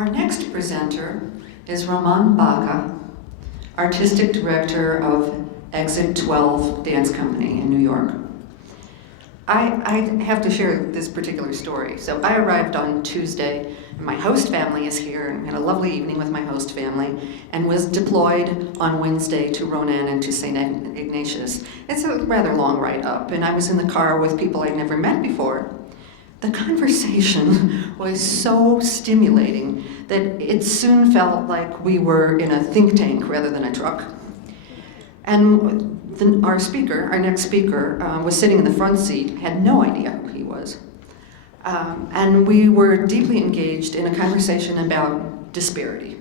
Our next presenter is Roman Baca, Artistic Director of Exit 12 Dance Company in New York. I have to share this particular story. So I arrived on Tuesday, and my host family is here, and had a lovely evening with my host family, and was deployed on Wednesday to Ronan and to St. Ignatius. It's a rather long ride up, and I was in the car with people I'd never met before. The conversation was so stimulating that it soon felt like we were in a think tank rather than a truck. And our next speaker, was sitting in the front seat, had no idea who he was. And we were deeply engaged in a conversation about disparity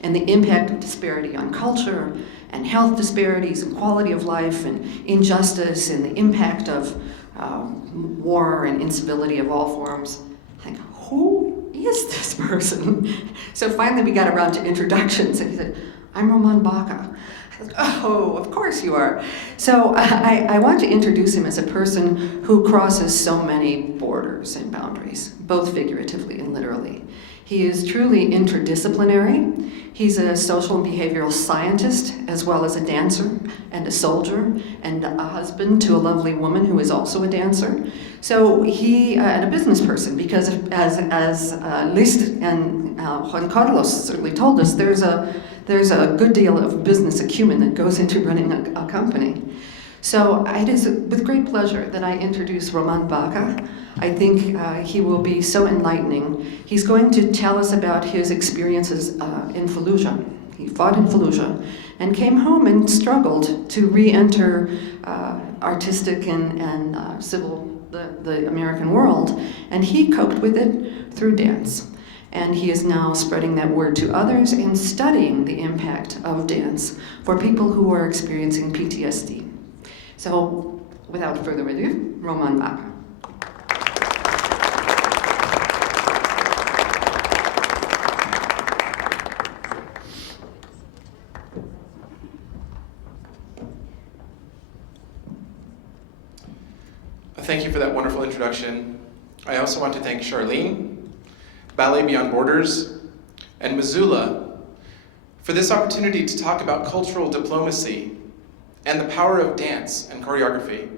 and the impact of disparity on culture and health disparities and quality of life and injustice and the impact of war and incivility of all forms. I think, who is this person? So finally we got around to introductions, and he said, "I'm Roman Baca." I said, "Oh, of course you are." So I want to introduce him as a person who crosses so many borders and boundaries, both figuratively and literally. He is truly interdisciplinary. He's a social and behavioral scientist, as well as a dancer and a soldier and a husband to a lovely woman who is also a dancer. So and a business person, because as Liszt and Juan Carlos certainly told us, there's a good deal of business acumen that goes into running a company. So it is with great pleasure that I introduce Roman Baca. I think he will be so enlightening. He's going to tell us about his experiences in Fallujah. He fought in Fallujah and came home and struggled to re-enter artistic and the American world, and he coped with it through dance. And he is now spreading that word to others and studying the impact of dance for people who are experiencing PTSD. So, without further ado, Roman Baca. Thank you for that wonderful introduction. I also want to thank Charlene, Ballet Beyond Borders, and Missoula for this opportunity to talk about cultural diplomacy and the power of dance and choreography.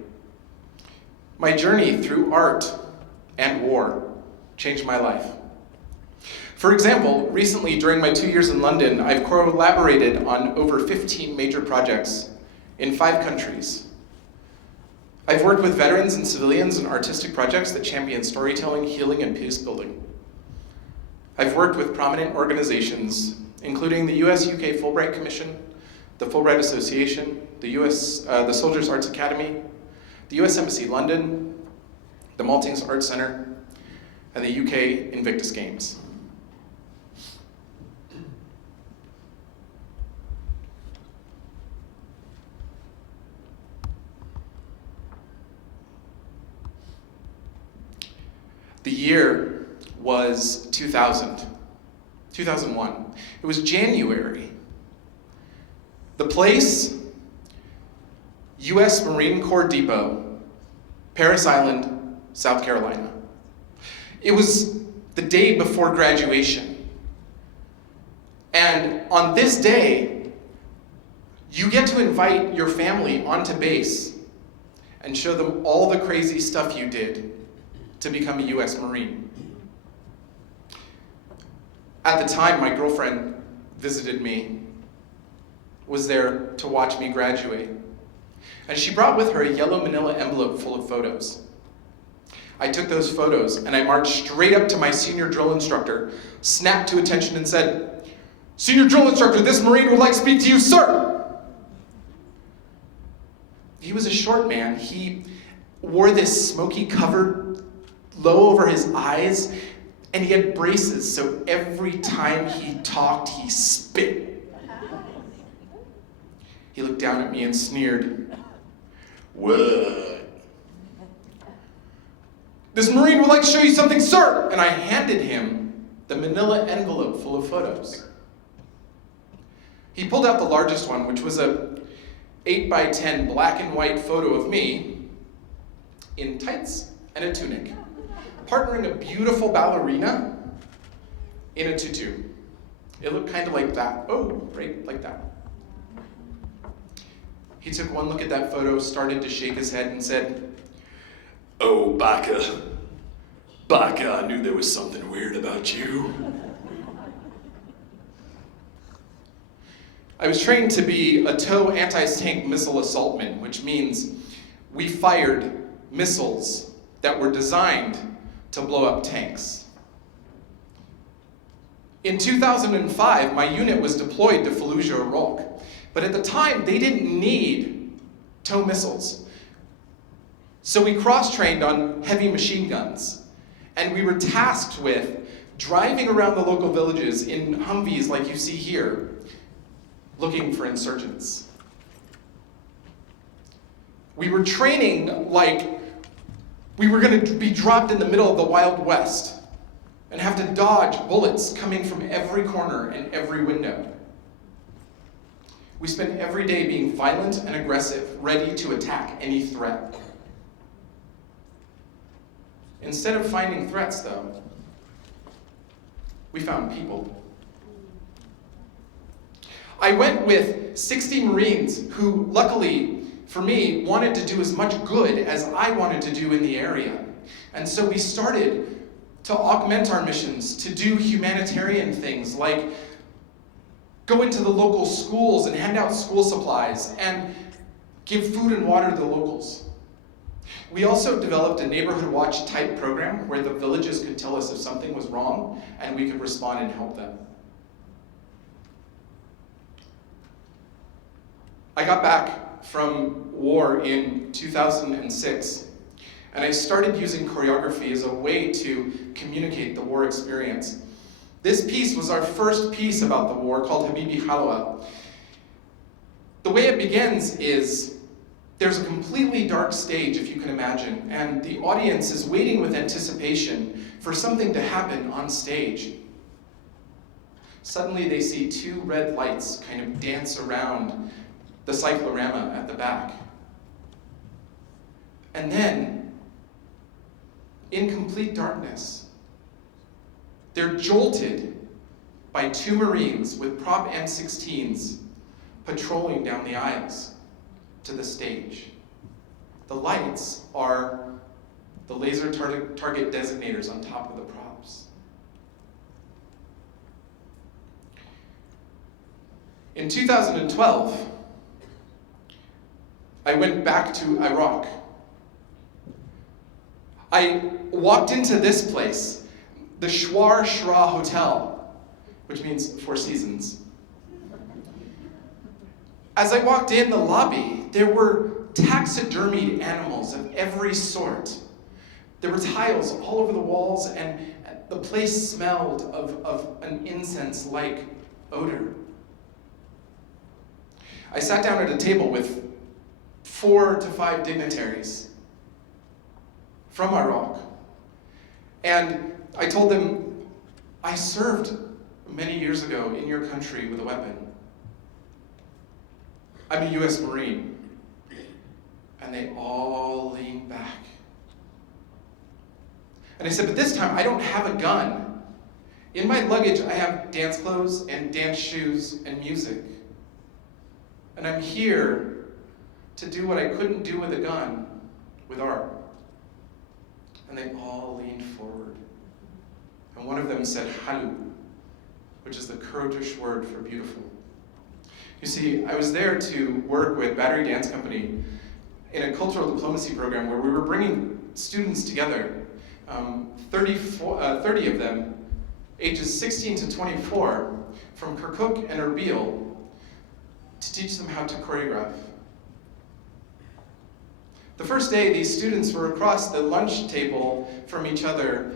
My journey through art and war changed my life. For example, recently during my 2 years in London, I've collaborated on over 15 major projects in 5 countries. I've worked with veterans and civilians in artistic projects that champion storytelling, healing, and peace building. I've worked with prominent organizations, including the US-UK Fulbright Commission, the Fulbright Association, the Soldiers Arts Academy, the US Embassy London, the Maltings Arts Center, and the UK Invictus Games. The year was 2001. It was January. The place, US Marine Corps Depot, Parris Island, South Carolina. It was the day before graduation. And on this day, you get to invite your family onto base and show them all the crazy stuff you did to become a US Marine. At the time, my girlfriend visited me, was there to watch me graduate. And she brought with her a yellow manila envelope full of photos. I took those photos and I marched straight up to my senior drill instructor, snapped to attention and said, "Senior drill instructor, this Marine would like to speak to you, sir." He was a short man. He wore this smoky covered low over his eyes, and he had braces, so every time he talked, he spit. He looked down at me and sneered. "What?" "This Marine would like to show you something, sir!" And I handed him the manila envelope full of photos. He pulled out the largest one, which was a 8x10 black and white photo of me in tights and a tunic, partnering a beautiful ballerina in a tutu. It looked kind of like that. Oh, right, like that. He took one look at that photo, started to shake his head, and said, "Oh, Baca. Baca, I knew there was something weird about you." I was trained to be a TOW anti-tank missile assaultman, which means we fired missiles that were designed to blow up tanks. In 2005, my unit was deployed to Fallujah, Iraq, but at the time, they didn't need TOW missiles. So we cross-trained on heavy machine guns, and we were tasked with driving around the local villages in Humvees like you see here, looking for insurgents. We were training like we were going to be dropped in the middle of the Wild West and have to dodge bullets coming from every corner and every window. We spent every day being violent and aggressive, ready to attack any threat. Instead of finding threats, though, we found people. I went with 60 Marines who, luckily for me, wanted to do as much good as I wanted to do in the area. And so we started to augment our missions, to do humanitarian things like go into the local schools and hand out school supplies and give food and water to the locals. We also developed a neighborhood watch type program where the villages could tell us if something was wrong and we could respond and help them. I got back from war in 2006, and I started using choreography as a way to communicate the war experience. This piece was our first piece about the war, called Habibi Halwa. The way it begins is there's a completely dark stage, if you can imagine, and the audience is waiting with anticipation for something to happen on stage. Suddenly they see two red lights kind of dance around the cyclorama at the back. And then, in complete darkness, they're jolted by two Marines with prop M16s patrolling down the aisles to the stage. The lights are the laser target designators on top of the props. In 2012, I went back to Iraq. I walked into this place, the Shwar Shra Hotel, which means Four Seasons. As I walked in the lobby, there were taxidermied animals of every sort. There were tiles all over the walls, and the place smelled of an incense-like odor. I sat down at a table with 4 to 5 dignitaries from Iraq. And I told them, I served many years ago in your country with a weapon. I'm a US Marine. And they all leaned back. And I said, but this time I don't have a gun. In my luggage I have dance clothes and dance shoes and music. And I'm here to do what I couldn't do with a gun, with art. And they all leaned forward. And one of them said, halu, which is the Kurdish word for beautiful. You see, I was there to work with Battery Dance Company in a cultural diplomacy program where we were bringing students together, 30 of them, ages 16 to 24, from Kirkuk and Erbil, to teach them how to choreograph. The first day, these students were across the lunch table from each other,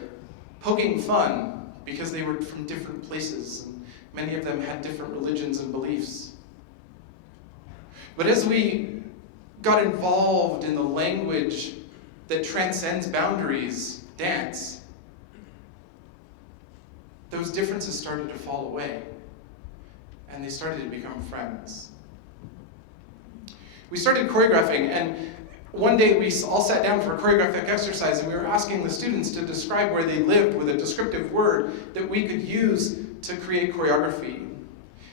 poking fun, because they were from different places, and many of them had different religions and beliefs. But as we got involved in the language that transcends boundaries, dance, those differences started to fall away, and they started to become friends. We started choreographing, and one day we all sat down for a choreographic exercise and we were asking the students to describe where they lived with a descriptive word that we could use to create choreography.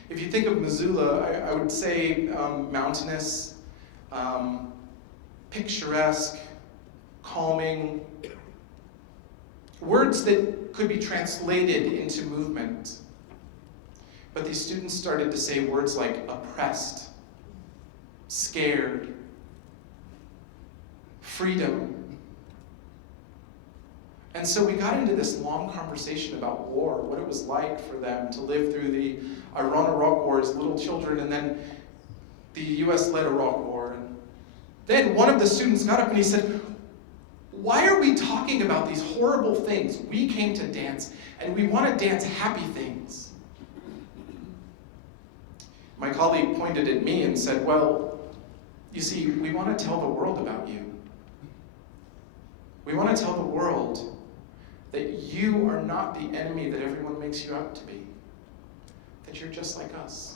If you think of Missoula, I would say mountainous, picturesque, calming, words that could be translated into movement. But these students started to say words like oppressed, scared, freedom. And so we got into this long conversation about war, what it was like for them to live through the Iran-Iraq War as little children, and then the US led Iraq War. And then one of the students got up and he said, "Why are we talking about these horrible things? We came to dance, and we want to dance happy things." My colleague pointed at me and said, "Well, you see, we want to tell the world about you. We want to tell the world that you are not the enemy that everyone makes you out to be, that you're just like us."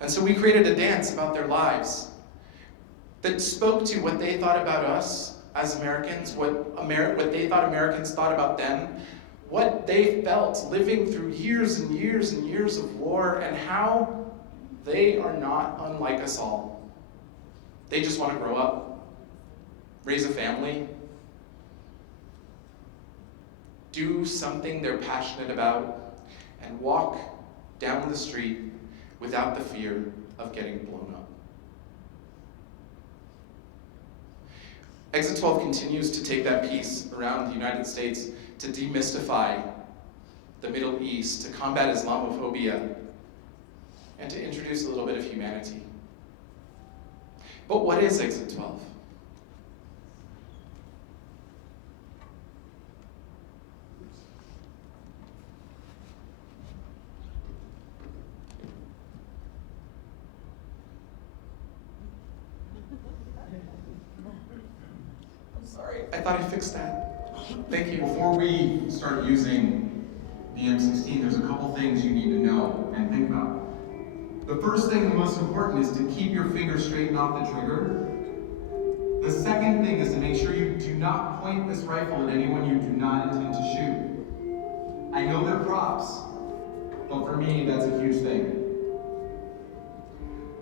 And so we created a dance about their lives that spoke to what they thought about us as Americans, what they thought Americans thought about them, what they felt living through years and years and years of war, and how they are not unlike us all. They just want to grow up, raise a family, do something they're passionate about, and walk down the street without the fear of getting blown up. Exit 12 continues to take that piece around the United States to demystify the Middle East, to combat Islamophobia, and to introduce a little bit of humanity. But what is Exit 12? Sorry, I thought I fixed that. Thank you. Before we start using the M16, there's a couple things you need to know and think about. The first thing, the most important, is to keep your finger straightened off the trigger. The second thing is to make sure you do not point this rifle at anyone you do not intend to shoot. I know they're props, but for me, that's a huge thing.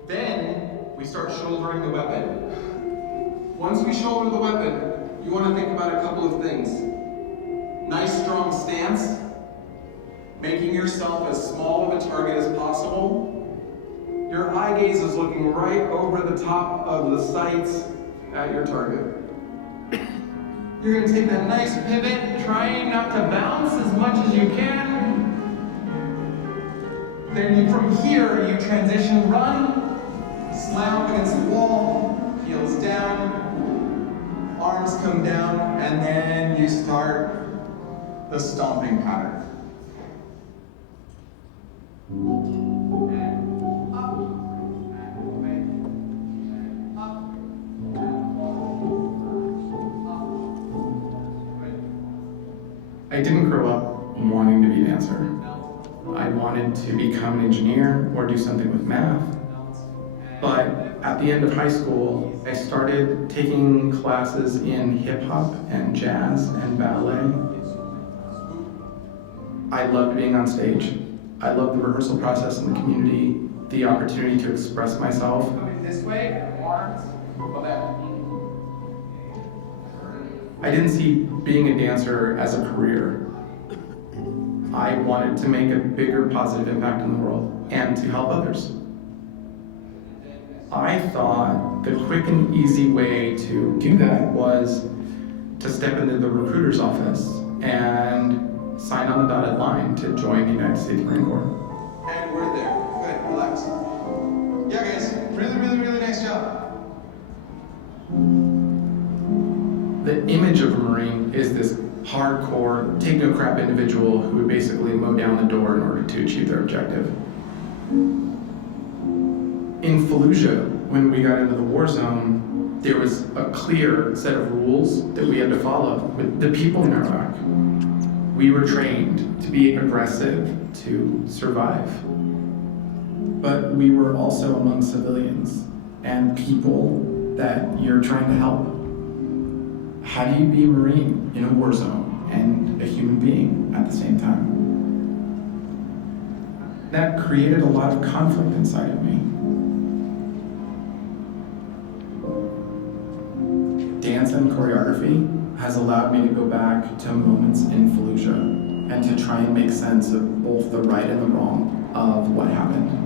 Then, we start shouldering the weapon. Once we shoulder the weapon, you want to think about a couple of things. Nice, strong stance, making yourself as small of a target as possible. Your eye gaze is looking right over the top of the sights at your target. You're going to take that nice pivot, trying not to bounce as much as you can. Then from here, you transition run, slam up against the wall, heels down, arms come down, and then you start the stomping pattern. And up, and away, and up, I didn't grow up wanting to be a dancer. I wanted to become an engineer or do something with math. But at the end of high school, I started taking classes in hip hop and jazz and ballet. I loved being on stage. I loved the rehearsal process in the community, the opportunity to express myself. Coming this way, arms, go back. I didn't see being a dancer as a career. I wanted to make a bigger positive impact in the world and to help others. I thought the quick and easy way to do that was to step into the recruiter's office and sign on the dotted line to join the United States Marine Corps. And we're there. Good, relax. Yeah, guys, really, really, really nice job. The image of a Marine is this hardcore, take no crap individual who would basically mow down the door in order to achieve their objective. In Fallujah, when we got into the war zone, there was a clear set of rules that we had to follow. With the people in Iraq, we were trained to be aggressive, to survive. But we were also among civilians and people that you're trying to help. How do you be a Marine in a war zone and a human being at the same time? That created a lot of conflict inside of me. Dance and choreography has allowed me to go back to moments in Fallujah and to try and make sense of both the right and the wrong of what happened.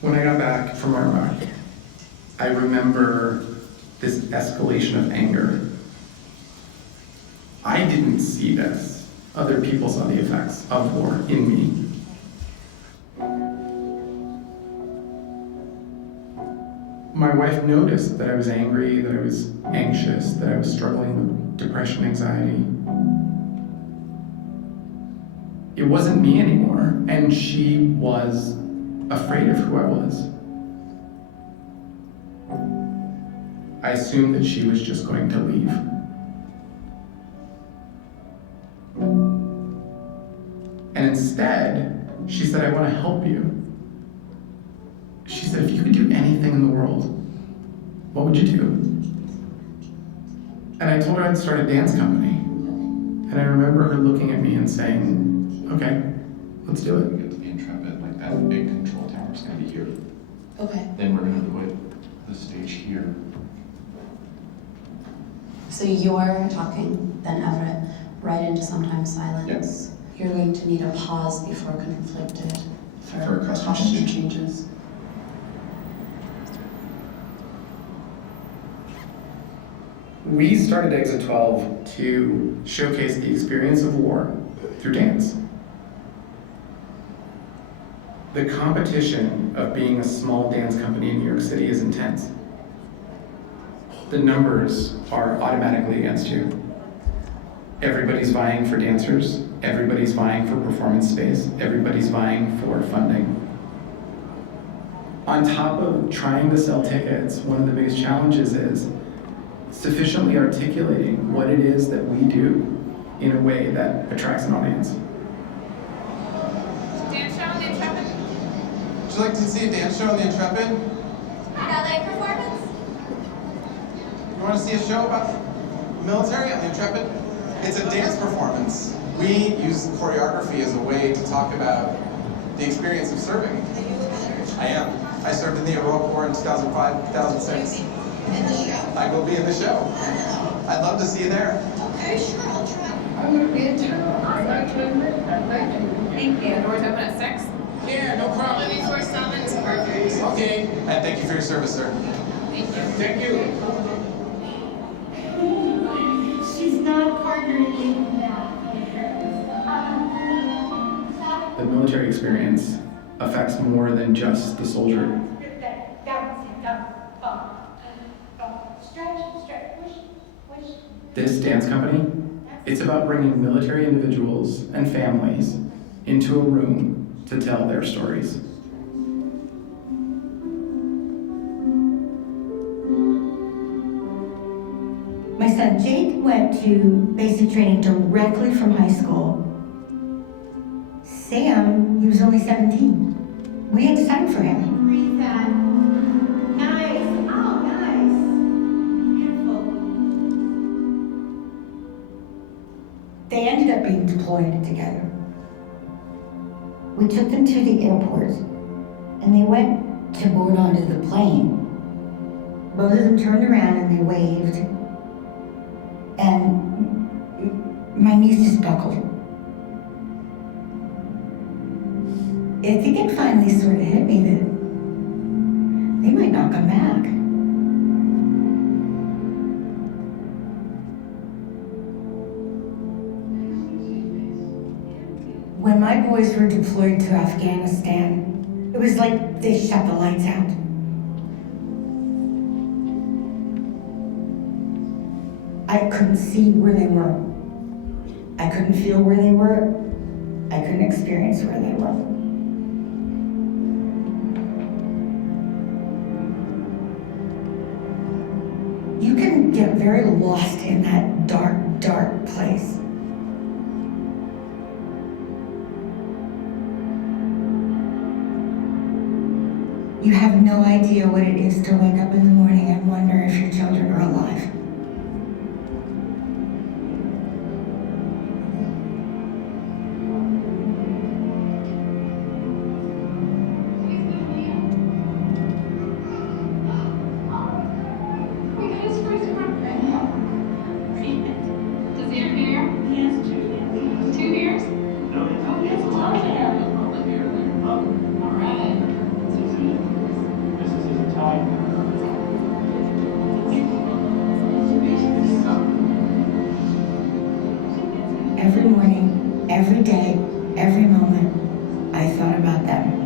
When I got back from Iraq, I remember this escalation of anger. I didn't see this. Other people saw the effects of war in me. My wife noticed that I was angry, that I was anxious, that I was struggling with depression, anxiety. It wasn't me anymore, and she was afraid of who I was. I assumed that she was just going to leave. And instead, she said, I want to help you. She said, if you could do anything in the world, what would you do? And I told her I'd start a dance company. And I remember her looking at me and saying, okay, let's do it. Get to the intrepid, like that big control tower's gonna be here. Okay. Then we're gonna put the stage here. So you're talking, then Everett, right into sometimes silence. You're going to need a pause before conflicted For a custom posture change. changes. We started Exit 12 to showcase the experience of war through dance. The competition of being a small dance company in New York City is intense. The numbers are automatically against you. Everybody's vying for dancers, everybody's vying for performance space, everybody's vying for funding. On top of trying to sell tickets, one of the biggest challenges is sufficiently articulating what it is that we do in a way that attracts an audience. Dance show on the Intrepid? Would you like to see a dance show on the Intrepid? Ballet performance? You want to see a show about military on the Intrepid? It's a dance performance. We use choreography as a way to talk about the experience of serving. Are you a veteran? I am. I served in the Iraq War in 2005, 2006. In the show? I will be in the show. I'd love to see you there. Okay, sure, I'll try. I'm gonna be in town. I'd like to admit that. Thank you. Thank you. Doors open at 6? Yeah, no problem. Before 7's perfect. Okay. And thank you for your service, sir. Thank you. Thank you. She's not partnering now. The military experience affects more than just the soldier. This dance company, it's about bringing military individuals and families into a room to tell their stories. went to basic training directly from high school. Sam, he was only 17. We had to sign for him. Breathe that. Nice. Oh, nice. Beautiful. They ended up being deployed together. We took them to the airport, and they went to board onto the plane. Both of them turned around and they waved, and my knees just buckled. I think it finally sort of hit me that they might not come back. When my boys were deployed to Afghanistan, it was like they shut the lights out. I couldn't see where they were. I couldn't feel where they were. I couldn't experience where they were. You can get very lost in that dark, dark place. You have no idea what it is to wake up in the morning and wonder if your children are alive. Every morning, every day, every moment, I thought about them.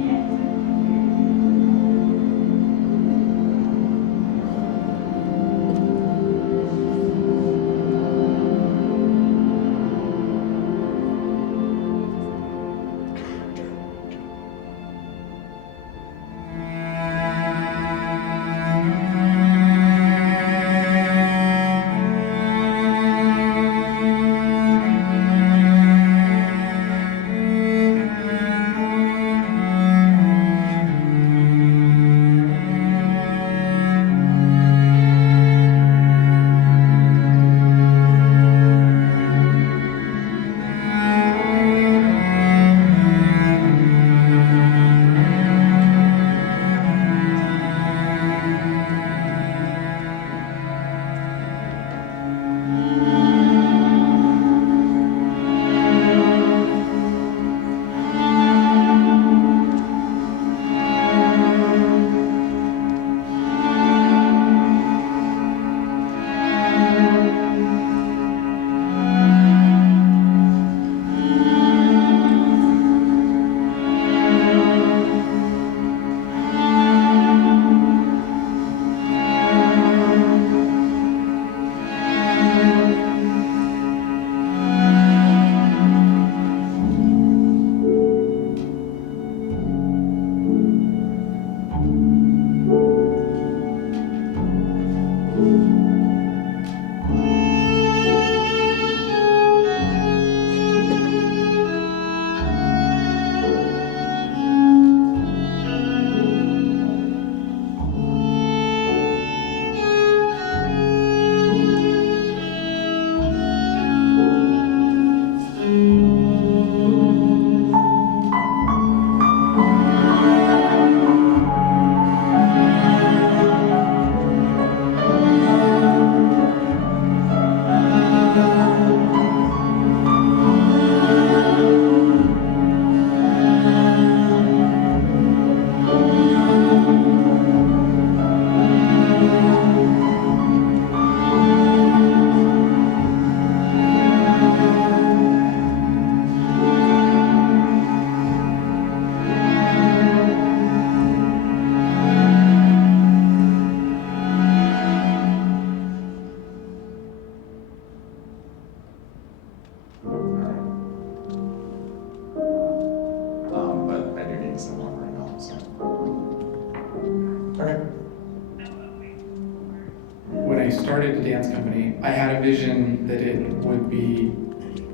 When I started the dance company, I had a vision that it would be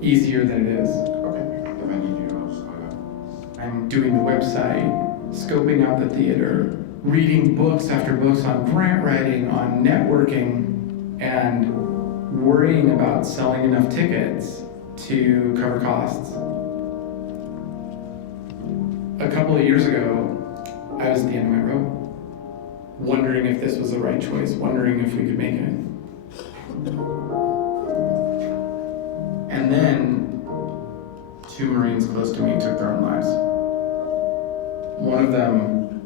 easier than it is. Okay. If I need you, I'll just call you up. I'm doing the website, scoping out the theater, reading books after books on grant writing, on networking, and worrying about selling enough tickets to cover costs. A couple of years ago, I was at the end of my rope, wondering if this was the right choice, wondering if we could make it. And then 2 Marines close to me took their own lives. One of them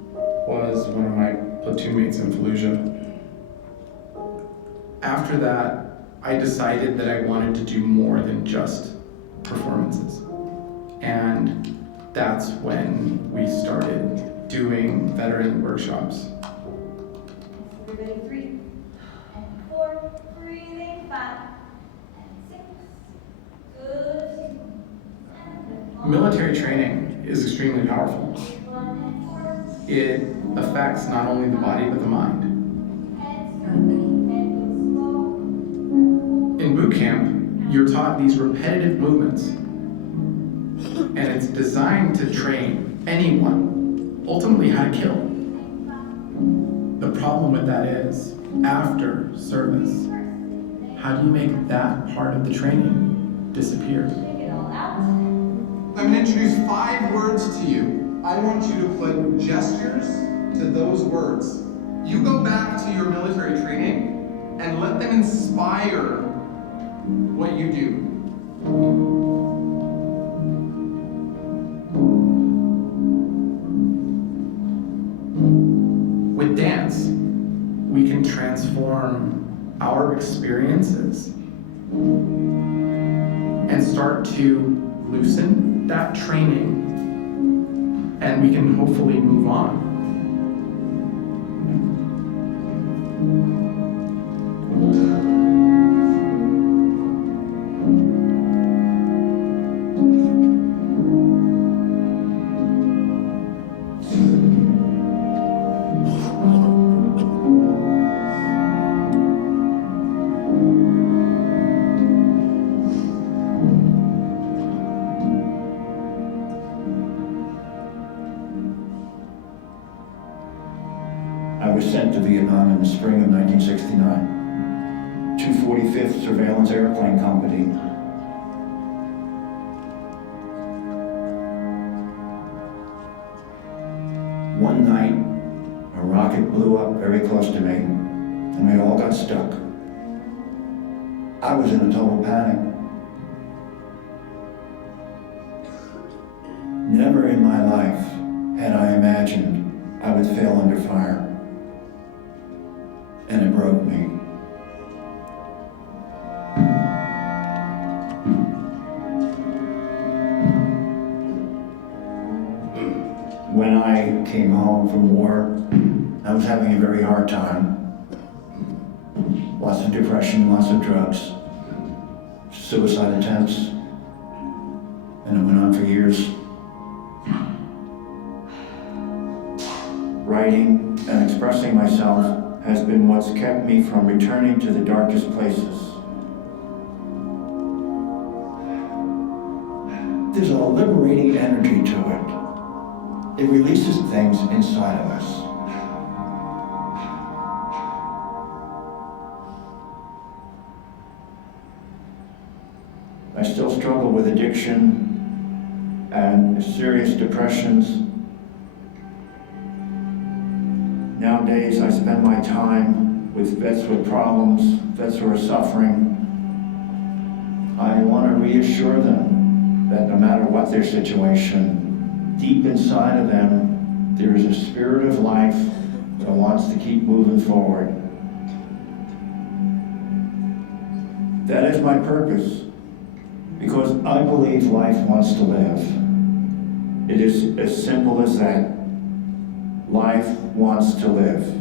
was one of my platoon mates in Fallujah. After that, I decided that I wanted to do more than just performances. And that's when we started doing veteran workshops. Everybody 3 and 4, breathing 5 and 6. Good. Military training is extremely powerful. It affects not only the body but the mind. In boot camp, you're taught these repetitive movements, and it's designed to train anyone, ultimately how to kill. The problem with that is, after service, how do you make that part of the training disappear? I'm going to introduce 5 words to you. I want you to put gestures to those words. You go back to your military training and let them inspire what you do. With dance, we can transform our experiences and start to loosen that training, and we can hopefully move on. I was sent to Vietnam in the spring of 1969. 245th Surveillance Airplane Company. One night, a rocket blew up very close to me, and we all got stuck. I was in a total panic. Never in my life had I imagined I would fail under fire. And it broke me. When I came home from war, I was having a very hard time. Lots of depression, lots of drugs, suicide attempts, and it went on for years. Writing and expressing myself has been what's kept me from returning to the darkest places. There's a liberating energy to it. It releases things inside of us. I still struggle with addiction and serious depressions. Nowadays, I spend my time with vets with problems, vets who are suffering. I want to reassure them that no matter what their situation, deep inside of them, there is a spirit of life that wants to keep moving forward. That is my purpose, because I believe life wants to live. It is as simple as that. Life wants to live.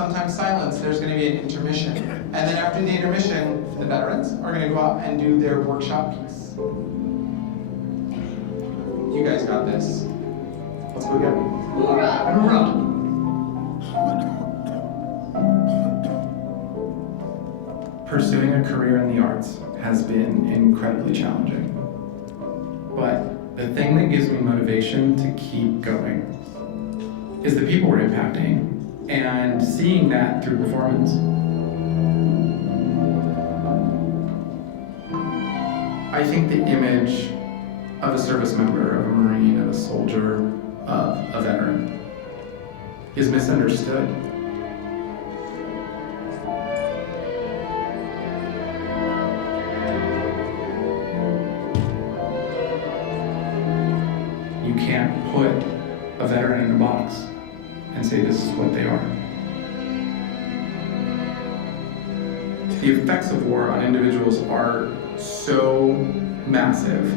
sometimes silence, there's going to be an intermission. And then after the intermission, the veterans are going to go out and do their workshop piece. You guys got this. Let's go again. Hoorah! Hoorah! Pursuing a career in the arts has been incredibly challenging. But the thing that gives me motivation to keep going is the people we're impacting and seeing that through performance. I think the image of a service member, of a Marine, of a soldier, of a veteran is misunderstood. You can't put a veteran in a box and say this is what they are. The effects of war on individuals are so massive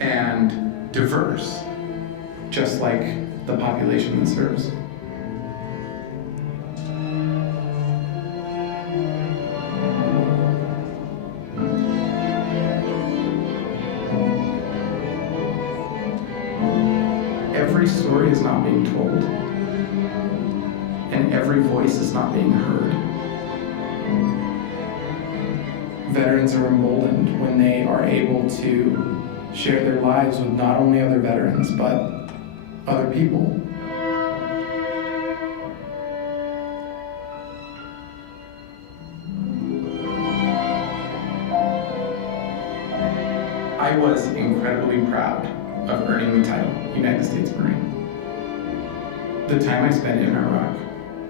and diverse, just like the population that serves. Every story is not being told, and every voice is not being heard. Veterans are emboldened when they are able to share their lives with not only other veterans, but other people. I was incredibly proud of earning the title United States Marine. The time I spent in Iraq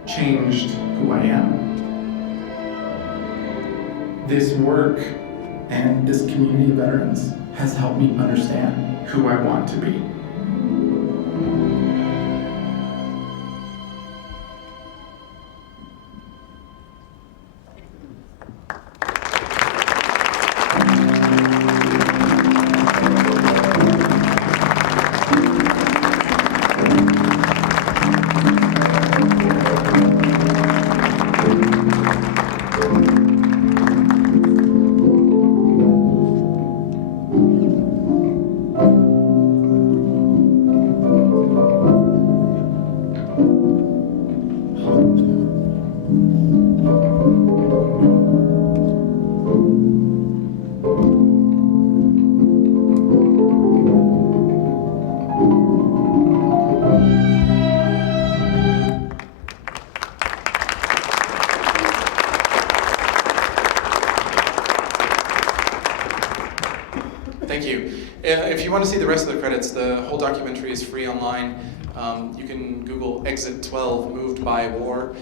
changed who I am. This work and this community of veterans has helped me understand who I want to be. Thank you. If you want to see the rest of the credits, the whole documentary is free online. You can Google Exit 12 Moved by War.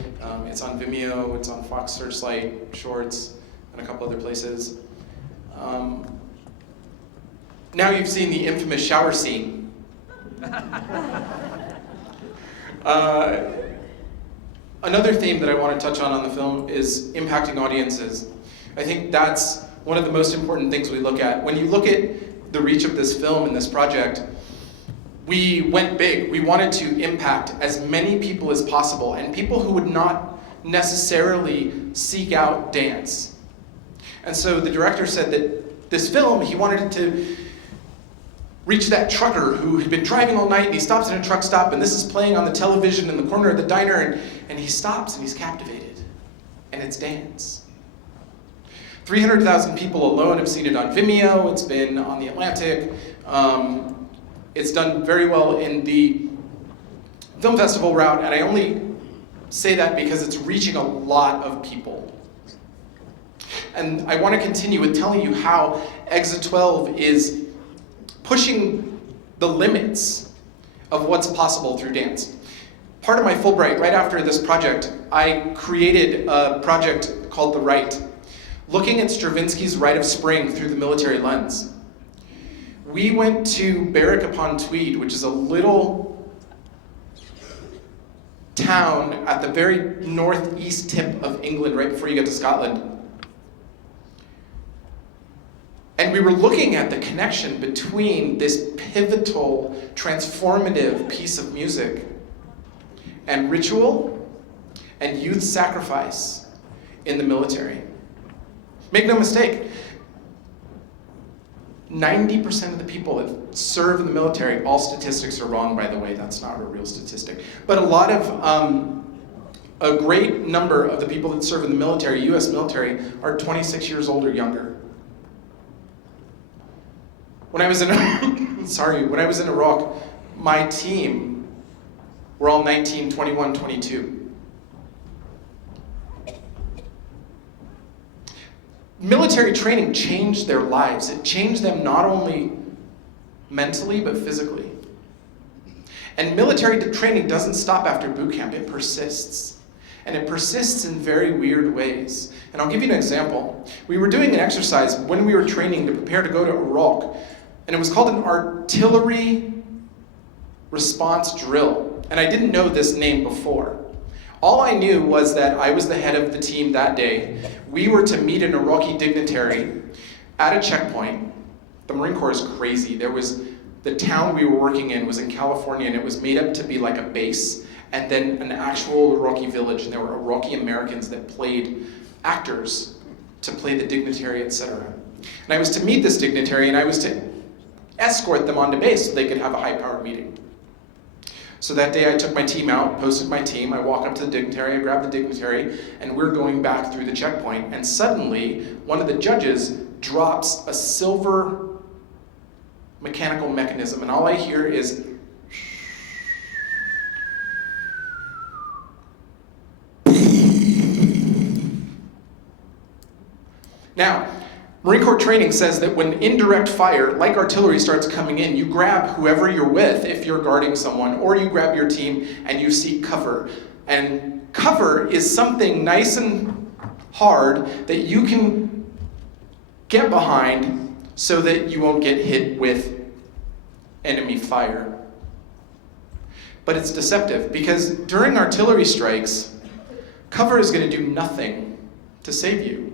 It's on Vimeo, it's on Fox Searchlight, Shorts, and a couple other places. Now you've seen the infamous shower scene. Another theme that I want to touch on the film is impacting audiences. I think that's one of the most important things we look at. When you look at the reach of this film and this project, we went big. We wanted to impact as many people as possible, and people who would not necessarily seek out dance. And so the director said that this film, he wanted it to reach that trucker who had been driving all night, and he stops at a truck stop, and this is playing on the television in the corner of the diner, and he stops and he's captivated. And it's dance. 300,000 people alone have seen it on Vimeo. It's been on The Atlantic. It's done very well in the film festival route, and I only say that because it's reaching a lot of people. And I want to continue with telling you how Exit 12 is pushing the limits of what's possible through dance. Part of my Fulbright, right after this project, I created a project called The Rite, looking at Stravinsky's Rite of Spring through the military lens. We went to Berwick-upon-Tweed, which is a little town at the very northeast tip of England, right before you get to Scotland. And we were looking at the connection between this pivotal, transformative piece of music and ritual and youth sacrifice in the military. Make no mistake, 90% of the people that serve in the military, all statistics are wrong, by the way, that's not a real statistic, but a great number of the people that serve in the military, US military, are 26 years old or younger. When I was in, when I was in Iraq, my team were all 19, 21, 22. Military training changed their lives. It changed them not only mentally, but physically. And military training doesn't stop after boot camp, it persists. And it persists in very weird ways. And I'll give you an example. We were doing an exercise when we were training to prepare to go to Iraq, and it was called an artillery response drill. And I didn't know this name before. All I knew was that I was the head of the team that day. We were to meet an Iraqi dignitary at a checkpoint. The Marine Corps is crazy. The town we were working in was in California, and it was made up to be like a base, and then an actual Iraqi village, and there were Iraqi Americans that played actors to play the dignitary, etc. And I was to meet this dignitary, and I was to escort them onto base so they could have a high-powered meeting. So that day I took my team out, posted my team, I walk up to the dignitary, I grab the dignitary, and we're going back through the checkpoint, and suddenly one of the judges drops a silver mechanical mechanism, and all I hear is Now, Marine Corps training says that when indirect fire, like artillery, starts coming in, you grab whoever you're with if you're guarding someone, or you grab your team and you seek cover. And cover is something nice and hard that you can get behind so that you won't get hit with enemy fire. But it's deceptive, because during artillery strikes, cover is going to do nothing to save you.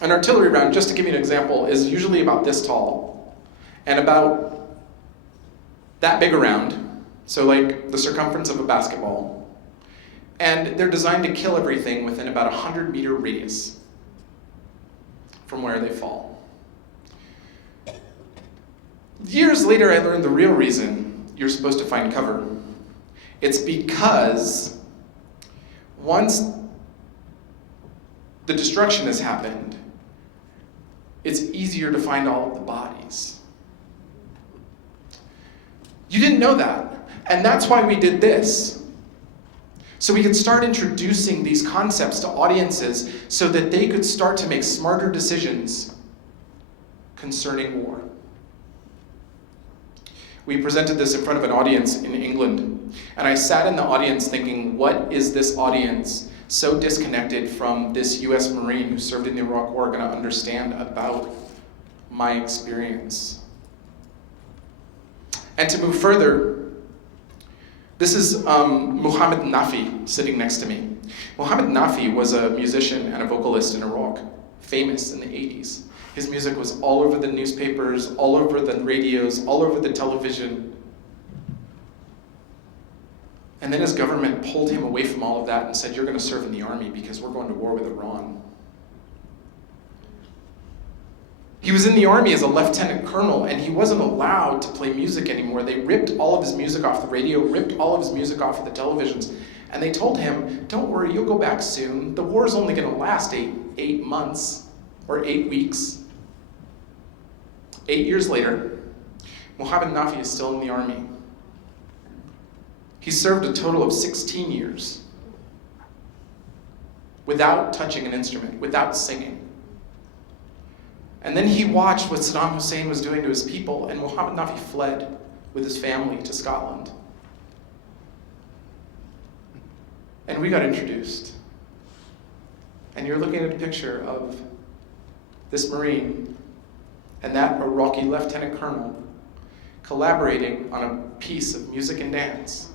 An artillery round, just to give you an example, is usually about this tall and about that big around, so like the circumference of a basketball. And they're designed to kill everything within about a 100-meter radius from where they fall. Years later, I learned the real reason you're supposed to find cover. It's because once the destruction has happened, it's easier to find all of the bodies. You didn't know that, and that's why we did this. So we could start introducing these concepts to audiences so that they could start to make smarter decisions concerning war. We presented this in front of an audience in England, and I sat in the audience thinking, what is this audience so disconnected from this US Marine who served in the Iraq War going to understand about my experience? And to move further, this is Muhammad Nafi sitting next to me. Muhammad Nafi was a musician and a vocalist in Iraq, famous in the 80s. His music was all over the newspapers, all over the radios, all over the television. And then his government pulled him away from all of that and said, you're going to serve in the army because we're going to war with Iran. He was in the army as a lieutenant colonel, and he wasn't allowed to play music anymore. They ripped all of his music off the radio, ripped all of his music off of the televisions, and they told him, don't worry, you'll go back soon. The war's only going to last eight months or 8 weeks. 8 years later, Muhammad Nafi is still in the army. He served a total of 16 years without touching an instrument, without singing. And then he watched what Saddam Hussein was doing to his people, and Muhammad Nafi fled with his family to Scotland. And we got introduced. And you're looking at a picture of this Marine and that Iraqi lieutenant colonel collaborating on a piece of music and dance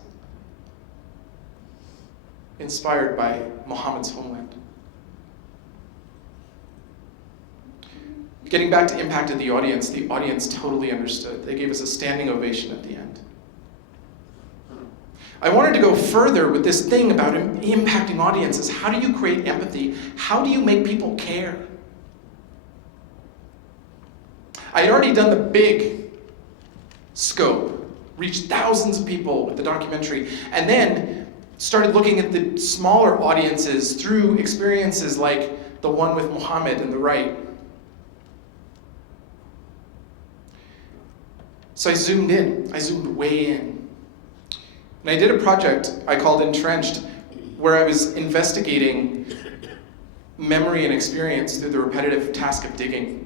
inspired by Muhammad's homeland. Getting back to impact of the audience totally understood. They gave us a standing ovation at the end. I wanted to go further with this thing about impacting audiences. How do you create empathy? How do you make people care? I had already done the big scope, reached thousands of people with the documentary, and then started looking at the smaller audiences through experiences like the one with Muhammad in the right. So I zoomed in, I zoomed way in. And I did a project I called Entrenched, where I was investigating memory and experience through the repetitive task of digging.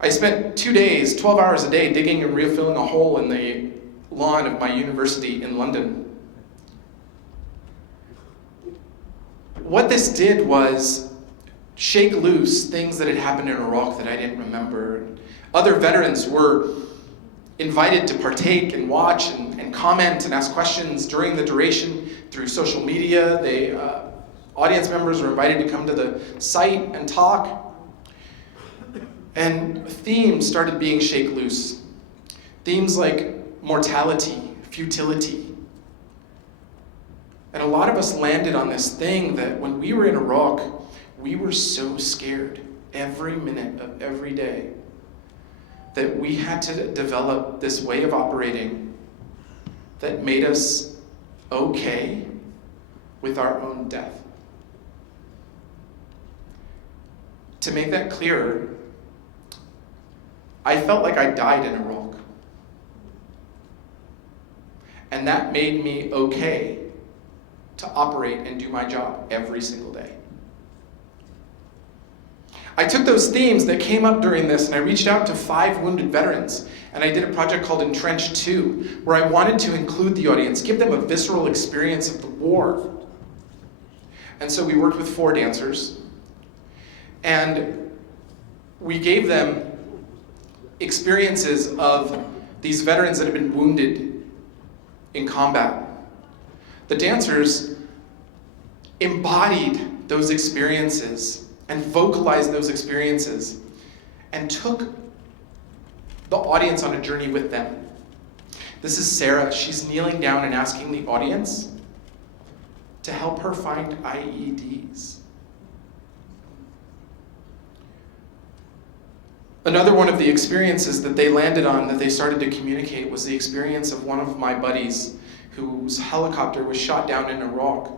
I spent 2 days, 12 hours a day, digging and refilling a hole in the lawn of my university in London. What this did was shake loose things that had happened in Iraq that I didn't remember. Other veterans were invited to partake and watch and comment and ask questions during the duration through social media. Audience members were invited to come to the site and talk. And themes started being shake loose. Themes like mortality, futility. And a lot of us landed on this thing that when we were in Iraq, we were so scared every minute of every day that we had to develop this way of operating that made us okay with our own death. To make that clearer, I felt like I died in Iraq. And that made me okay to operate and do my job every single day. I took those themes that came up during this and I reached out to 5 wounded veterans, and I did a project called Entrenched 2, where I wanted to include the audience, give them a visceral experience of the war. And so we worked with 4 dancers, and we gave them experiences of these veterans that had been wounded in combat. The dancers embodied those experiences and vocalized those experiences and took the audience on a journey with them. This is Sarah. She's kneeling down and asking the audience to help her find IEDs. Another one of the experiences that they landed on, that they started to communicate, was the experience of one of my buddies whose helicopter was shot down in Iraq.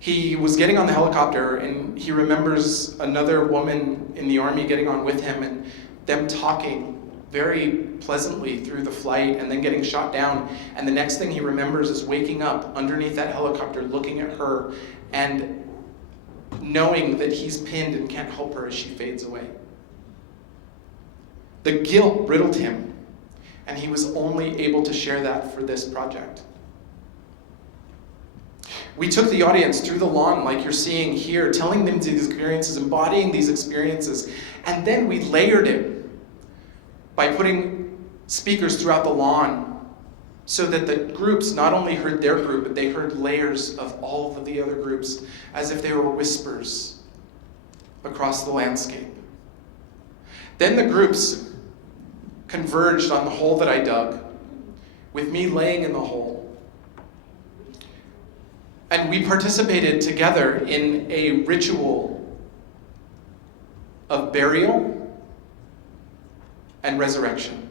He was getting on the helicopter and he remembers another woman in the army getting on with him and them talking very pleasantly through the flight and then getting shot down. And the next thing he remembers is waking up underneath that helicopter, looking at her and knowing that he's pinned and can't help her as she fades away. The guilt riddled him, and he was only able to share that for this project. We took the audience through the lawn like you're seeing here, telling them these experiences, embodying these experiences, and then we layered it by putting speakers throughout the lawn so that the groups not only heard their group, but they heard layers of all of the other groups as if they were whispers across the landscape. Then the groups converged on the hole that I dug, with me laying in the hole. And we participated together in a ritual of burial and resurrection.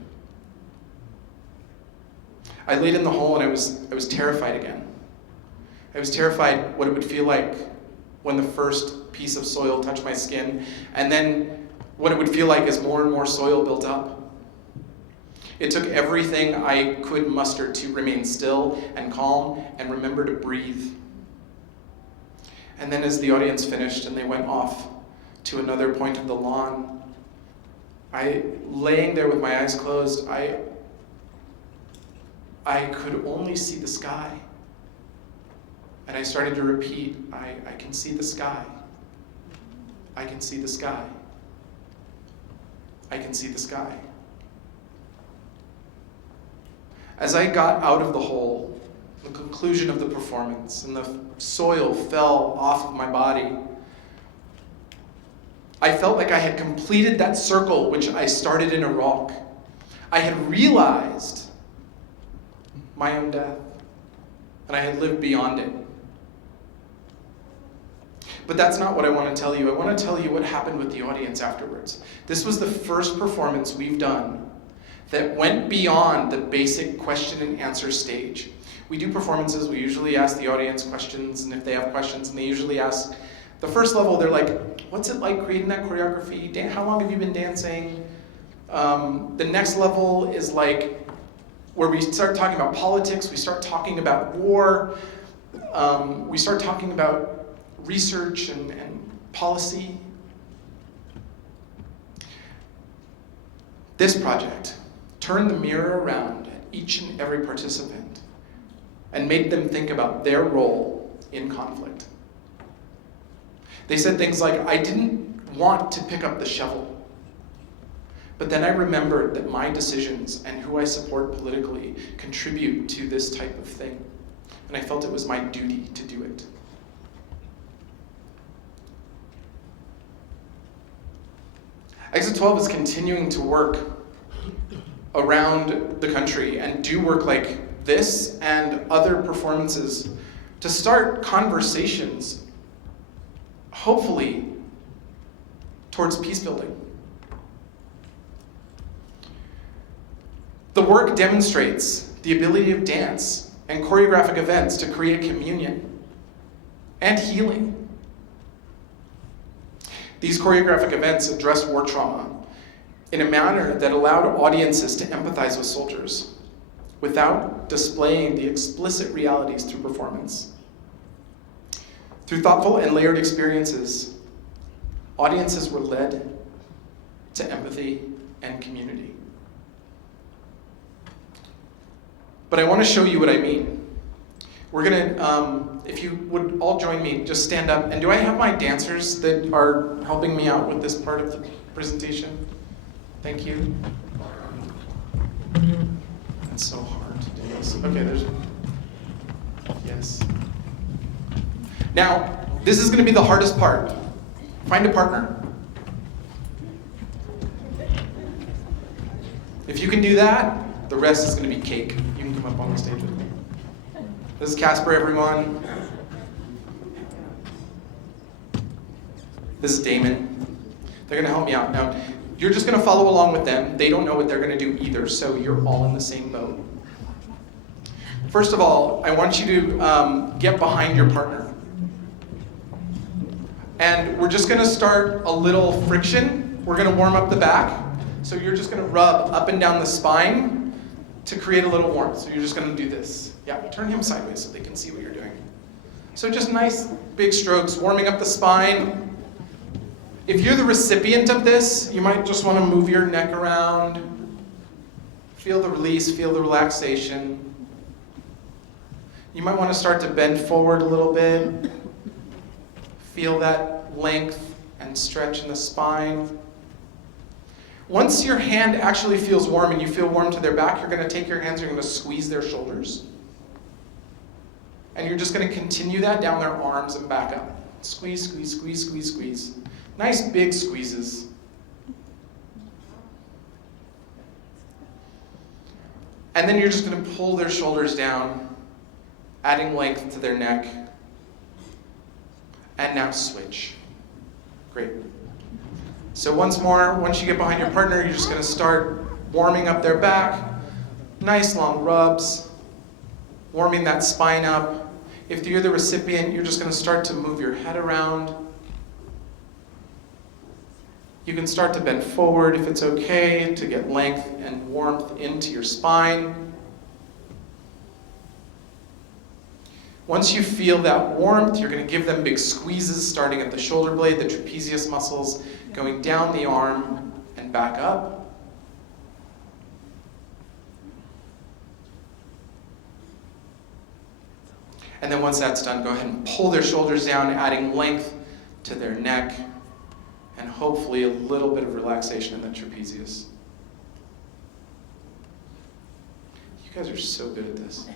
I laid in the hole and I was terrified again. I was terrified what it would feel like when the first piece of soil touched my skin, and then what it would feel like as more and more soil built up. It took everything I could muster to remain still and calm and remember to breathe. And then as the audience finished and they went off to another point of the lawn, laying there with my eyes closed, I could only see the sky. And I started to repeat, I can see the sky. I can see the sky. I can see the sky. As I got out of the hole, the conclusion of the performance, and the soil fell off of my body, I felt like I had completed that circle which I started in Iraq. I had realized my own death, and I had lived beyond it. But that's not what I want to tell you. I want to tell you what happened with the audience afterwards. This was the first performance we've done that went beyond the basic question and answer stage. We do performances, we usually ask the audience questions, and if they have questions, and they usually ask, the first level, they're like, what's it like creating that choreography? How long have you been dancing? The next level is like, where we start talking about politics, we start talking about war, we start talking about research and policy. This project turned the mirror around at each and every participant and made them think about their role in conflict. They said things like, I didn't want to pick up the shovel, but then I remembered that my decisions and who I support politically contribute to this type of thing, and I felt it was my duty to do it. Exit 12 is continuing to work around the country and do work like this and other performances to start conversations, hopefully, towards peace building. The work demonstrates the ability of dance and choreographic events to create communion and healing. These choreographic events address war trauma in a manner that allowed audiences to empathize with soldiers without displaying the explicit realities through performance. Through thoughtful and layered experiences, audiences were led to empathy and community. But I want to show you what I mean. We're gonna, if you would all join me, just stand up. And do I have my dancers that are helping me out with this part of the presentation? Thank you. It's so hard to do this. Okay, there's, yes. Now, this is gonna be the hardest part. Find a partner. If you can do that, the rest is gonna be cake. You can come up on the stage with me. This is Casper, everyone. This is Damon. They're gonna help me out. Now, you're just gonna follow along with them. They don't know what they're gonna do either, so you're all in the same boat. First of all, I want you to get behind your partner. And we're just gonna start a little friction. We're gonna warm up the back. So you're just gonna rub up and down the spine to create a little warmth. So you're just gonna do this. Yeah, turn him sideways so they can see what you're doing. So just nice big strokes, warming up the spine. If you're the recipient of this, you might just want to move your neck around. Feel the release, feel the relaxation. You might want to start to bend forward a little bit. Feel that length and stretch in the spine. Once your hand actually feels warm and you feel warm to their back, you're going to take your hands, you're going to squeeze their shoulders. And you're just going to continue that down their arms and back up. Squeeze, squeeze, squeeze, squeeze, squeeze. Nice big squeezes. And then you're just going to pull their shoulders down, adding length to their neck. And now switch. Great. So once more, once you get behind your partner, you're just going to start warming up their back. Nice long rubs. Warming that spine up. If you're the recipient, you're just going to start to move your head around. You can start to bend forward if it's okay to get length and warmth into your spine. Once you feel that warmth, you're going to give them big squeezes starting at the shoulder blade, the trapezius muscles, going down the arm and back up. And then once that's done, go ahead and pull their shoulders down, adding length to their neck, and hopefully a little bit of relaxation in the trapezius. You guys are so good at this.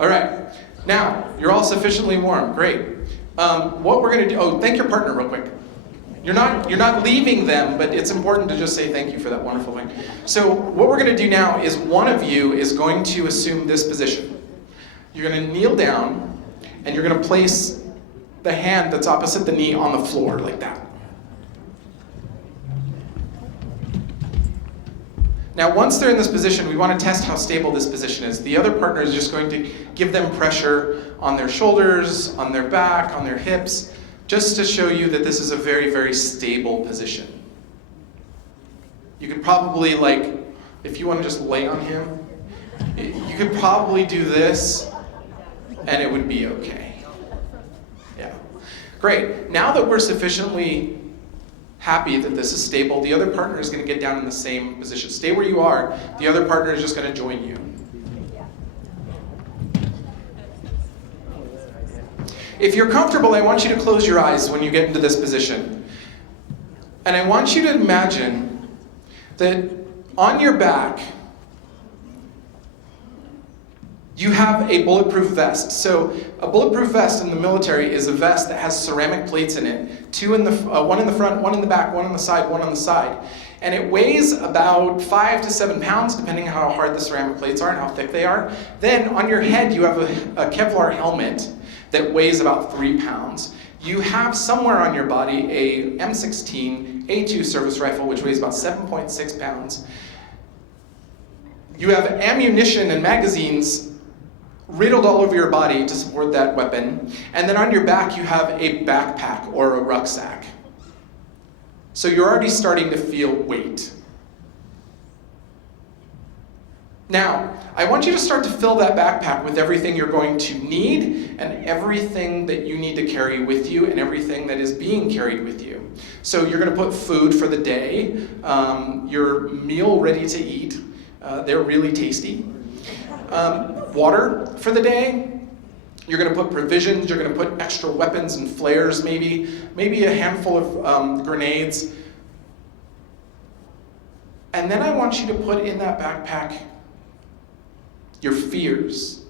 All right, now, you're all sufficiently warm, great. What we're gonna do, thank your partner real quick. You're not leaving them, but it's important to just say thank you for that wonderful thing. So what we're going to do now is one of you is going to assume this position. You're going to kneel down, and you're going to place the hand that's opposite the knee on the floor, like that. Now, once they're in this position, we want to test how stable this position is. The other partner is just going to give them pressure on their shoulders, on their back, on their hips, just to show you that this is a very, very stable position. You could probably, like, if you want to just lay on him, you could probably do this, and it would be okay. Yeah. Great. Now that we're sufficiently happy that this is stable, the other partner is going to get down in the same position. Stay where you are. The other partner is just going to join you. If you're comfortable, I want you to close your eyes when you get into this position. And I want you to imagine that on your back, you have a bulletproof vest. So a bulletproof vest in the military is a vest that has ceramic plates in it. One in the front, one in the back, one on the side, one on the side. And it weighs about 5 to 7 pounds, depending on how hard the ceramic plates are and how thick they are. Then on your head, you have a Kevlar helmet that weighs about 3 pounds. You have somewhere on your body a M16 A2 service rifle, which weighs about 7.6 pounds. You have ammunition and magazines riddled all over your body to support that weapon. And then on your back, you have a backpack or a rucksack. So you're already starting to feel weight. Now, I want you to start to fill that backpack with everything you're going to need and everything that you need to carry with you and everything that is being carried with you. So you're going to put food for the day, your meal ready to eat. They're really tasty. Water for the day. You're going to put provisions. You're going to put extra weapons and flares, maybe a handful of grenades. And then I want you to put in that backpack your fears,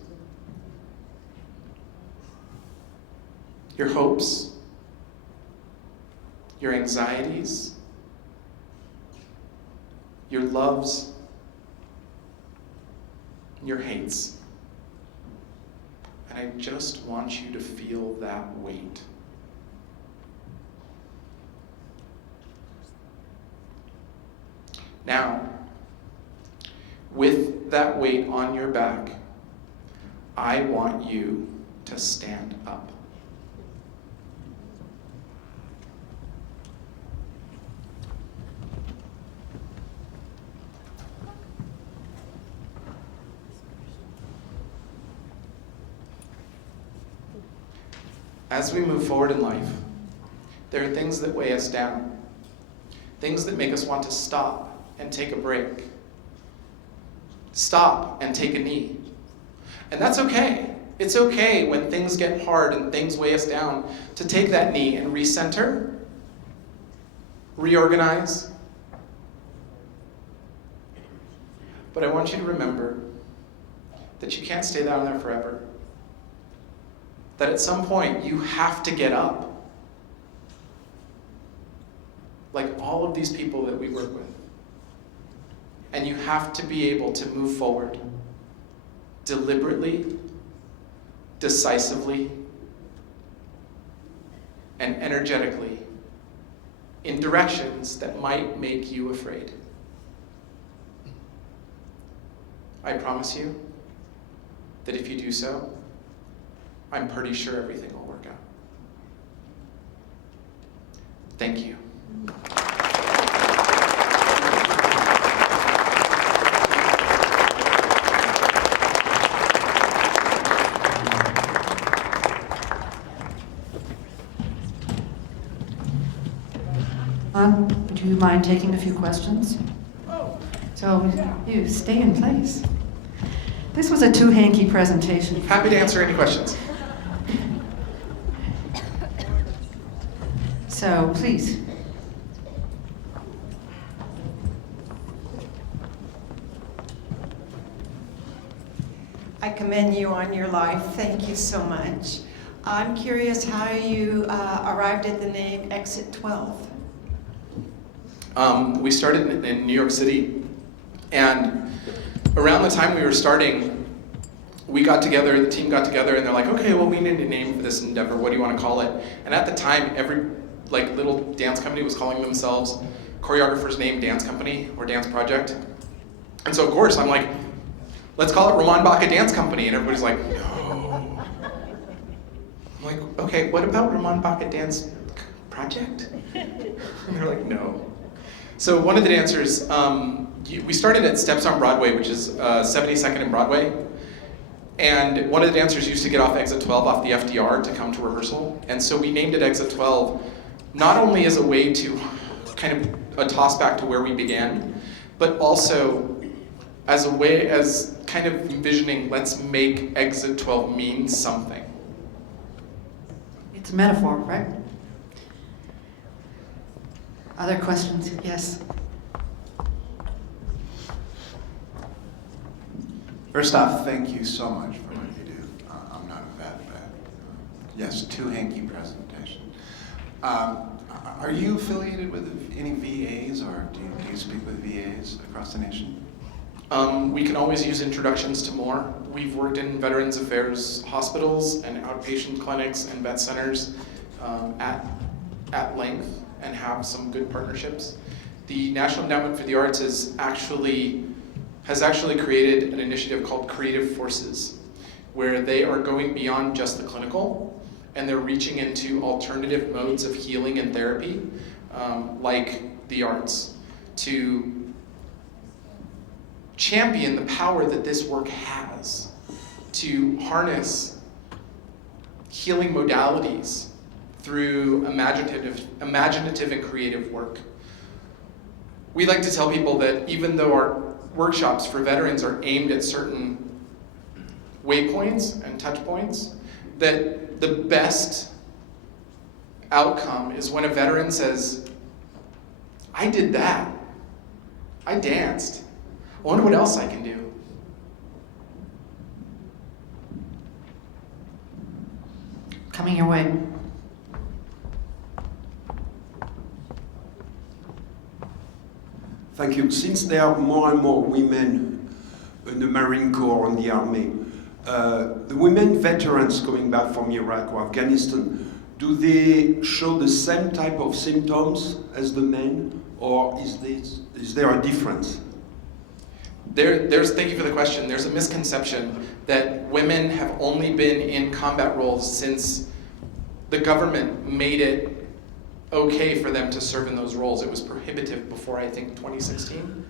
your hopes, your anxieties, your loves, your hates. And I just want you to feel that weight. Now, with that weight on your back, I want you to stand up. As we move forward in life, there are things that weigh us down, things that make us want to stop and take a break. Stop and take a knee. And that's okay. It's okay when things get hard and things weigh us down to take that knee and recenter, reorganize. But I want you to remember that you can't stay down there forever. That at some point you have to get up. Like all of these people that we work with. And you have to be able to move forward deliberately, decisively, and energetically in directions that might make you afraid. I promise you that if you do so, I'm pretty sure everything will work out. Thank you. Do you mind taking a few questions? So you stay in place. This was a too hanky presentation. Happy to answer any questions. So please. I commend you on your life. Thank you so much. I'm curious how you arrived at the name Exit 12. We started in New York City, and around the time we were starting, we got together, the team got together, and they're like, okay, well, we need a name for this endeavor. What do you want to call it? And at the time, every little dance company was calling themselves Choreographer's Name Dance Company or Dance Project. And so, of course, I'm like, let's call it Ramon Baca Dance Company. And everybody's like, no. I'm like, okay, what about Ramon Baca Dance Project? And they're like, no. So one of the dancers, we started at Steps on Broadway, which is 72nd and Broadway. And one of the dancers used to get off exit 12 off the FDR to come to rehearsal. And so we named it exit 12, not only as a way to kind of a toss back to where we began, but also as a way, as kind of envisioning, let's make exit 12 mean something. It's a metaphor, right? Other questions? Yes. First off, thank you so much for what you do. I'm not a vet, but yes, too hanky presentation. Are you affiliated with any VAs, or do you speak with VAs across the nation? We can always use introductions to more. We've worked in Veterans Affairs hospitals and outpatient clinics and vet centers at length and have some good partnerships. The National Endowment for the Arts has actually created an initiative called Creative Forces, where they are going beyond just the clinical, and they're reaching into alternative modes of healing and therapy, like the arts, to champion the power that this work has to harness healing modalities through imaginative and creative work. We like to tell people that even though our workshops for veterans are aimed at certain waypoints and touch points, that the best outcome is when a veteran says, I did that, I danced, I wonder what else I can do. Coming your way. Thank you. Since there are more and more women in the Marine Corps and the Army, the women veterans coming back from Iraq or Afghanistan, do they show the same type of symptoms as the men, or is there a difference? Thank you for the question. There's a misconception that women have only been in combat roles since the government made it okay for them to serve in those roles. It was prohibitive before, I think, 2016.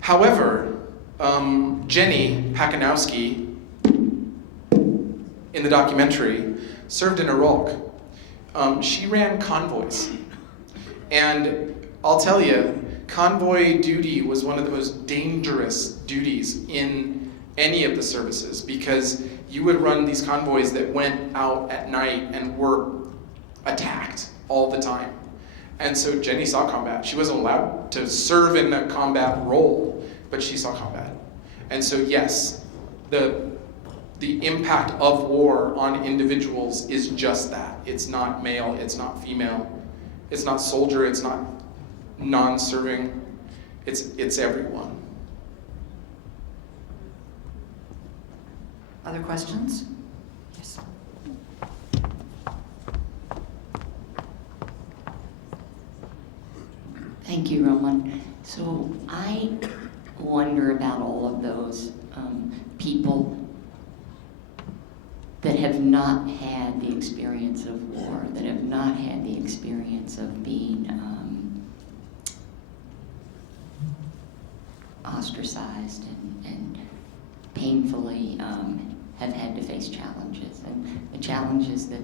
However, Jenny Pakanowski, in the documentary, served in Iraq. She ran convoys. And I'll tell you, convoy duty was one of the most dangerous duties in any of the services, because you would run these convoys that went out at night and were attacked all the time. And so Jenny saw combat. She wasn't allowed to serve in a combat role, but she saw combat. And so yes, the impact of war on individuals is just that. It's not male, it's not female, it's not soldier, it's not non-serving, it's everyone. Other questions? Yes. Thank you, Roman. So I wonder about all of those people that have not had the experience of war, that have not had the experience of being ostracized and painfully have had to face challenges. And the challenges that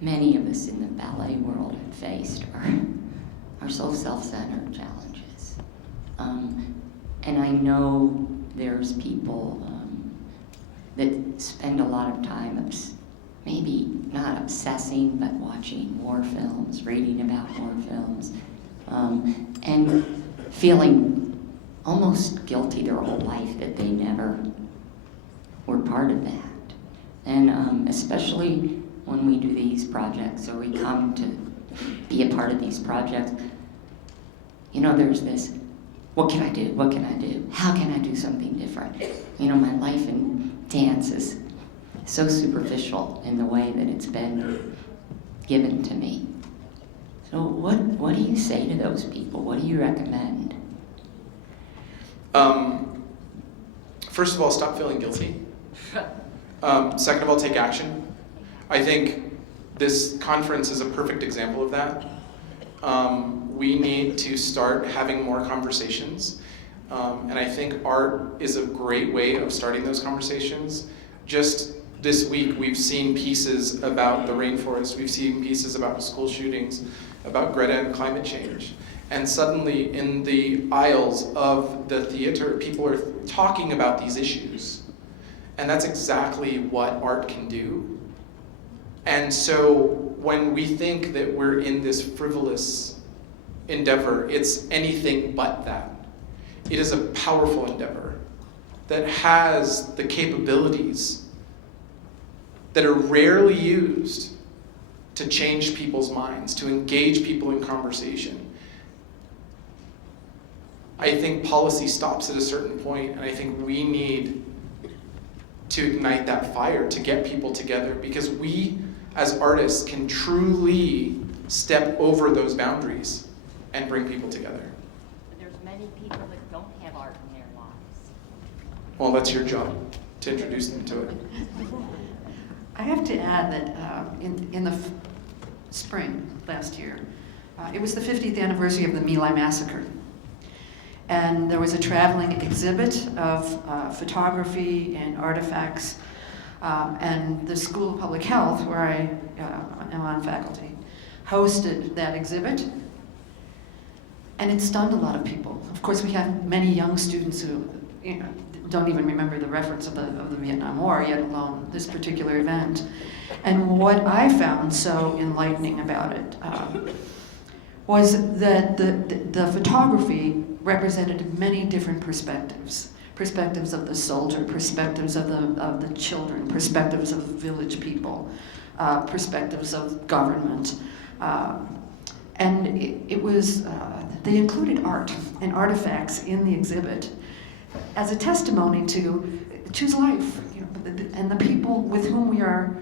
many of us in the ballet world have faced are so self-centered challenges. And I know there's people that spend a lot of time, maybe not obsessing, but watching war films, reading about war films, and feeling almost guilty their whole life that they never were part of that. And especially when we do these projects, or we come to be a part of these projects, You know, there's this, what can I do? What can I do? How can I do something different? You know, my life in dance is so superficial in the way that it's been given to me. So what do you say to those people? What do you recommend? First of all, stop feeling guilty. Second of all, take action. I think this conference is a perfect example of that. We need to start having more conversations. And I think art is a great way of starting those conversations. Just this week, we've seen pieces about the rainforest. We've seen pieces about school shootings, about Greta and climate change. And suddenly, in the aisles of the theater, people are talking about these issues. And that's exactly what art can do. And so when we think that we're in this frivolous endeavor, it's anything but that. It is a powerful endeavor that has the capabilities that are rarely used to change people's minds, to engage people in conversation. I think policy stops at a certain point, and I think we need to ignite that fire, to get people together, because we, as artists, can truly step over those boundaries and bring people together. But there's many people that don't have art in their lives. Well, that's your job, to introduce them to it. I have to add that in the spring last year, it was the 50th anniversary of the My Lai massacre. And there was a traveling exhibit of photography and artifacts. And the School of Public Health, where I am on faculty, hosted that exhibit. And it stunned a lot of people. Of course, we have many young students who don't even remember the reference of the Vietnam War, yet alone this particular event. And what I found so enlightening about it was that the photography represented many different perspectives. Perspectives of the soldier, perspectives of the children, perspectives of village people, perspectives of government. And it was, they included art and artifacts in the exhibit as a testimony to choose life. And the people with whom we are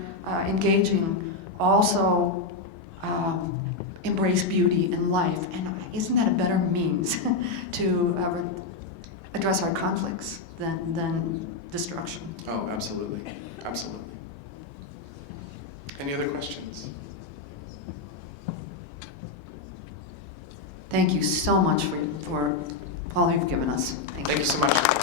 engaging also embrace beauty and life. And isn't that a better means to address our conflicts than destruction? Oh, absolutely. Absolutely. Any other questions? Thank you so much for all you've given us. Thank you so much.